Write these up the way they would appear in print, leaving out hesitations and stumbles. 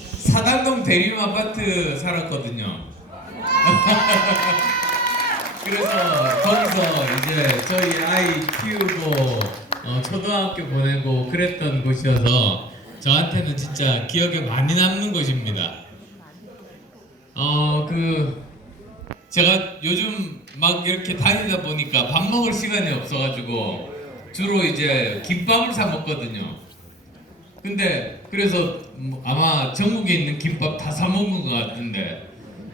사당동 대림 아파트 살았거든요. 그래서 거기서 이제 저희 아이 키우고 초등학교 보내고 그랬던 곳이어서 저한테는 진짜 기억에 많이 남는 곳입니다. 제가 요즘 막 이렇게 다니다 보니까 밥 먹을 시간이 없어가지고 주로 이제 김밥을 사 먹거든요. 근데 그래서 아마 전국에 있는 김밥 다 사 먹은 것 같은데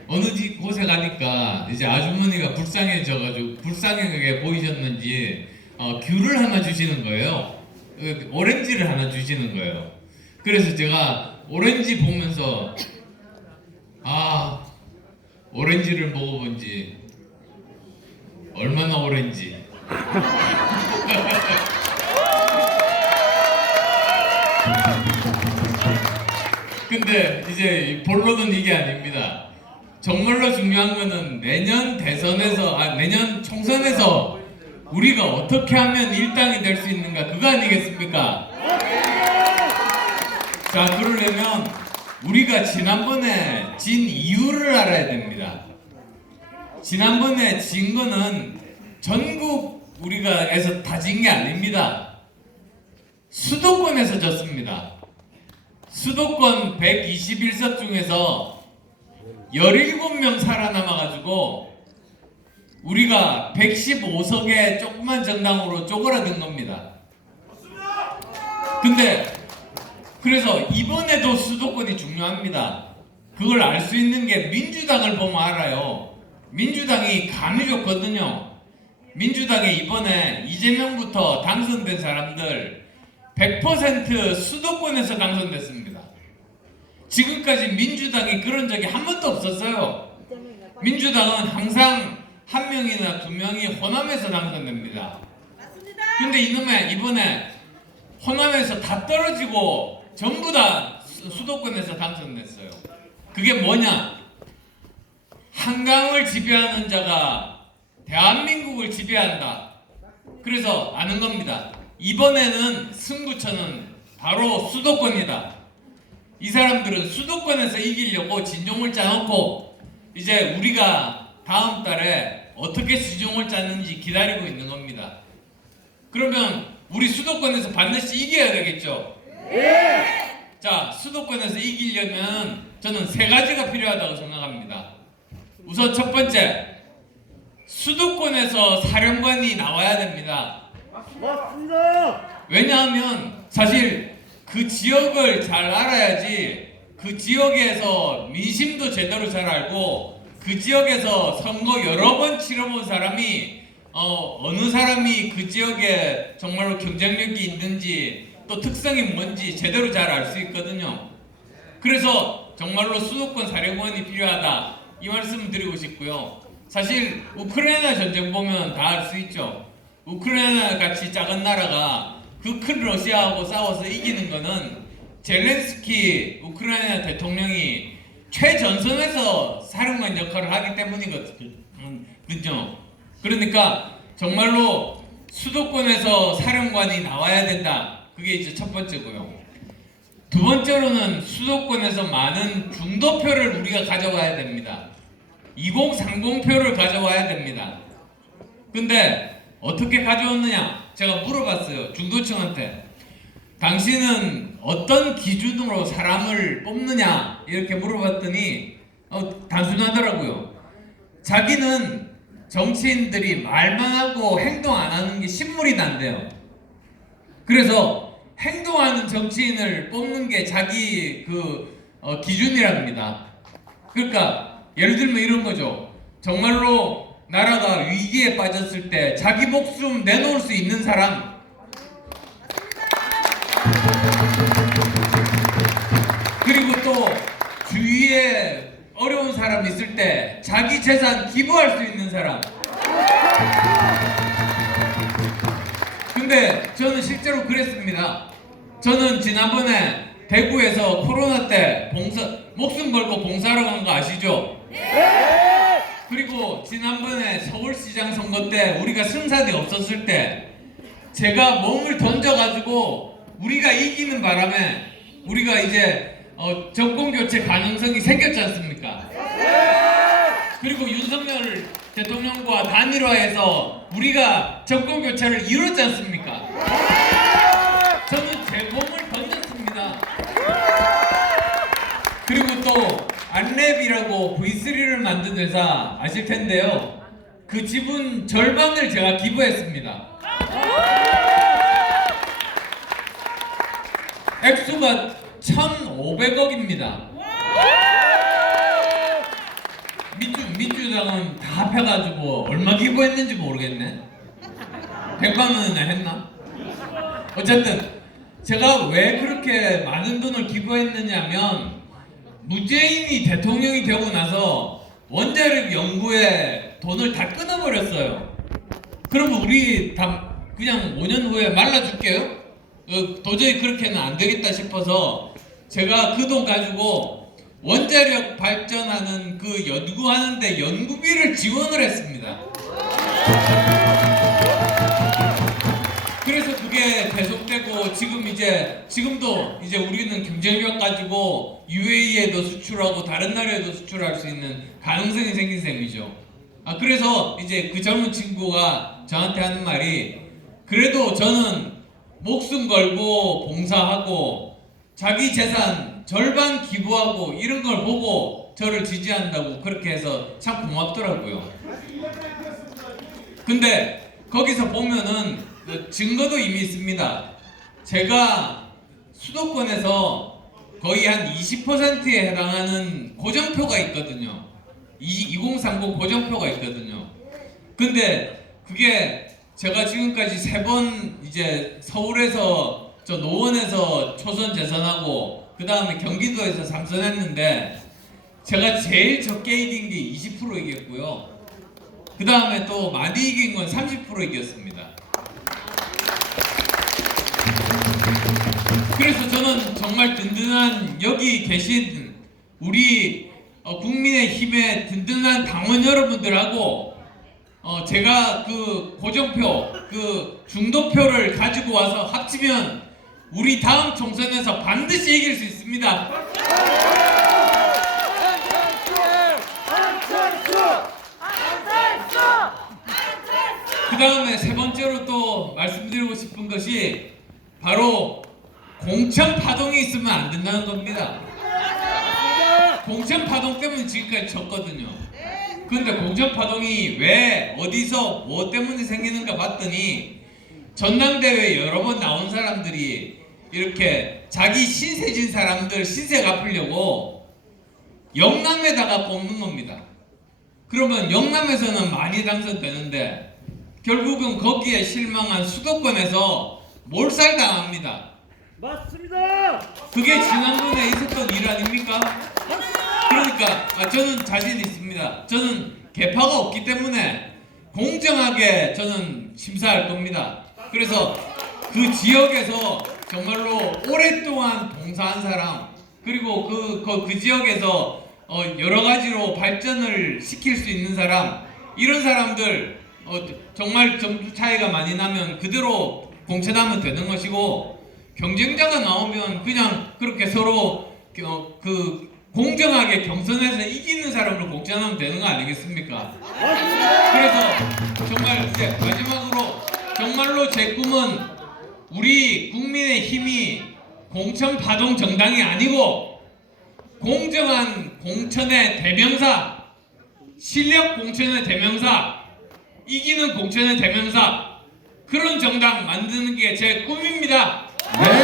어느 곳에 가니까 이제 아주머니가 불쌍해져가지고 불쌍하게 보이셨는지 귤을 하나 주시는 거예요. 오렌지를 하나 주시는 거예요. 그래서 제가 오렌지 보면서 오렌지를 먹어본 지 얼마나 오렌지 근데 이제 본론은 이게 아닙니다. 정말로 중요한 거는 내년 대선에서 내년 총선에서 우리가 어떻게 하면 일당이 될 수 있는가 그거 아니겠습니까? 자, 그러려면 우리가 지난번에 진 이유를 알아야 됩니다. 지난번에 진 거는 전국 우리가에서 다 진 게 아닙니다. 수도권에서 졌습니다. 수도권 121석 중에서 17명 살아남아가지고 우리가 115석의 조그만 정당으로 쪼그라든 겁니다. 근데 그래서 이번에도 수도권이 중요합니다. 그걸 알 수 있는 게 민주당을 보면 알아요. 민주당이 감이 좋거든요. 민주당에 이번에 이재명부터 당선된 사람들 100% 수도권에서 당선됐습니다. 지금까지 민주당이 그런 적이 한 번도 없었어요. 민주당은 항상 한 명이나 두 명이 호남에서 당선됩니다. 근데 이번에 호남에서 다 떨어지고 전부 다 수도권에서 당선됐어요. 그게 뭐냐? 한강을 지배하는 자가 대한민국을 지배한다. 그래서 아는 겁니다. 이번에는 승부처는 바로 수도권이다. 이 사람들은 수도권에서 이기려고 진종을 짜놓고 이제 우리가 다음 달에 어떻게 진종을 짜는지 기다리고 있는 겁니다. 그러면 우리 수도권에서 반드시 이겨야 되겠죠? 자, 수도권에서 이기려면 저는 세 가지가 필요하다고 생각합니다. 우선 첫 번째, 수도권에서 사령관이 나와야 됩니다. 왜냐하면 사실 그 지역을 잘 알아야지 그 지역에서 민심도 제대로 잘 알고 그 지역에서 선거 여러 번 치러본 사람이 어느 사람이 그 지역에 정말로 경쟁력이 있는지 또 특성이 뭔지 제대로 잘 알 수 있거든요. 그래서 정말로 수도권 사령관이 필요하다 이 말씀을 드리고 싶고요. 사실 우크라이나 전쟁 보면 다 알 수 있죠. 우크라이나 같이 작은 나라가 그 큰 러시아하고 싸워서 이기는 거는 젤렌스키 우크라이나 대통령이 최전선에서 사령관 역할을 하기 때문이거든요. 그러니까 정말로 수도권에서 사령관이 나와야 된다. 그게 이제 첫 번째고요. 두 번째로는 수도권에서 많은 중도표를 우리가 가져와야 됩니다. 2030표를 가져와야 됩니다. 근데 어떻게 가져왔느냐? 제가 물어봤어요. 중도층한테. 당신은 어떤 기준으로 사람을 뽑느냐? 이렇게 물어봤더니 단순하더라고요. 자기는 정치인들이 말만 하고 행동 안 하는 게 신물이 난대요. 그래서 행동하는 정치인을 뽑는 게 자기 기준이랍니다. 그러니까 예를 들면 이런 거죠. 정말로 나라가 위기에 빠졌을 때 자기 목숨 내놓을 수 있는 사람, 그리고 또 주위에 어려운 사람 있을 때 자기 재산 기부할 수 있는 사람. 근데 저는 실제로 그랬습니다. 저는 지난번에 대구에서 코로나 때 목숨 걸고 봉사하러 간 거 아시죠? 그리고 지난번에 서울시장 선거 때 우리가 승산이 없었을 때 제가 몸을 던져가지고 우리가 이기는 바람에 우리가 이제 정권 교체 가능성이 생겼지 않습니까? 그리고 윤석열 대통령과 단일화해서 우리가 정권 교체를 이뤘지 않습니까? 저는 제 몸을 던졌습니다. 그리고 또 안랩이라고 V3를 만든 회사 아실 텐데요. 그 지분 절반을 제가 기부했습니다. 액수가 1,500억입니다. 민주당은 다 합해가지고 얼마 기부했는지 모르겠네. 100만 원이나 했나? 어쨌든 제가 왜 그렇게 많은 돈을 기부했느냐면 문재인이 대통령이 되고 나서 원자력 연구에 돈을 다 끊어버렸어요. 그러면 우리 다 그냥 5년 후에 말라줄게요? 도저히 그렇게는 안 되겠다 싶어서 제가 그 돈 가지고 원자력 발전하는 그 연구하는데 연구비를 지원을 했습니다. 그래서 그게 계속되고 지금도 이제 우리는 경쟁력 가지고 UAE에도 수출하고 다른 나라에도 수출할 수 있는 가능성이 생긴 셈이죠. 그래서 이제 그 젊은 친구가 저한테 하는 말이 그래도 저는 목숨 걸고 봉사하고 자기 재산 절반 기부하고 이런 걸 보고 저를 지지한다고 그렇게 해서 참 고맙더라고요. 근데 거기서 보면은 증거도 이미 있습니다. 제가 수도권에서 거의 한 20%에 해당하는 고정표가 있거든요. 2030 고정표가 있거든요. 근데 그게 제가 지금까지 3번 이제 서울에서 저 노원에서 초선 재선하고 그 다음에 경기도에서 3선 했는데 제가 제일 적게 이긴 게 20% 이겼고요. 그 다음에 또 많이 이긴 건 30% 이겼습니다. 그래서 저는 정말 든든한 여기 계신 우리 국민의힘의 든든한 당원 여러분들하고 제가 그 고정표, 그 중도표를 가지고 와서 합치면 우리 다음 총선에서 반드시 이길 수 있습니다. 그 다음에 세 번째로 또 말씀드리고 싶은 것이 바로 공천 파동이 있으면 안 된다는 겁니다. 공천 파동 때문에 지금까지 졌거든요. 근데 공천 파동이 왜 어디서 뭐 때문에 생기는가 봤더니 전당대회에 여러 번 나온 사람들이 이렇게 자기 신세진 사람들 신세 갚으려고 영남에다가 뽑는 겁니다. 그러면 영남에서는 많이 당선되는데 결국은 거기에 실망한 수도권에서 몰살당합니다. 맞습니다. 그게 지난번에 있었던 일 아닙니까? 그러니까 저는 자신 있습니다. 저는 개파가 없기 때문에 공정하게 저는 심사할 겁니다. 그래서 그 지역에서 정말로 오랫동안 봉사한 사람 그리고 그 지역에서 여러 가지로 발전을 시킬 수 있는 사람 이런 사람들 정말 점수 차이가 많이 나면 그대로 공천하면 되는 것이고 경쟁자가 나오면 그냥 그렇게 서로 그 공정하게 경선에서 이기는 사람을 공천하면 되는 거 아니겠습니까? 그래서 정말 이제 마지막으로 정말로 제 꿈은 우리 국민의힘이 공천 파동 정당이 아니고 공정한 공천의 대명사, 실력 공천의 대명사, 이기는 공천의 대명사 그런 정당 만드는 게 제 꿈입니다. 네.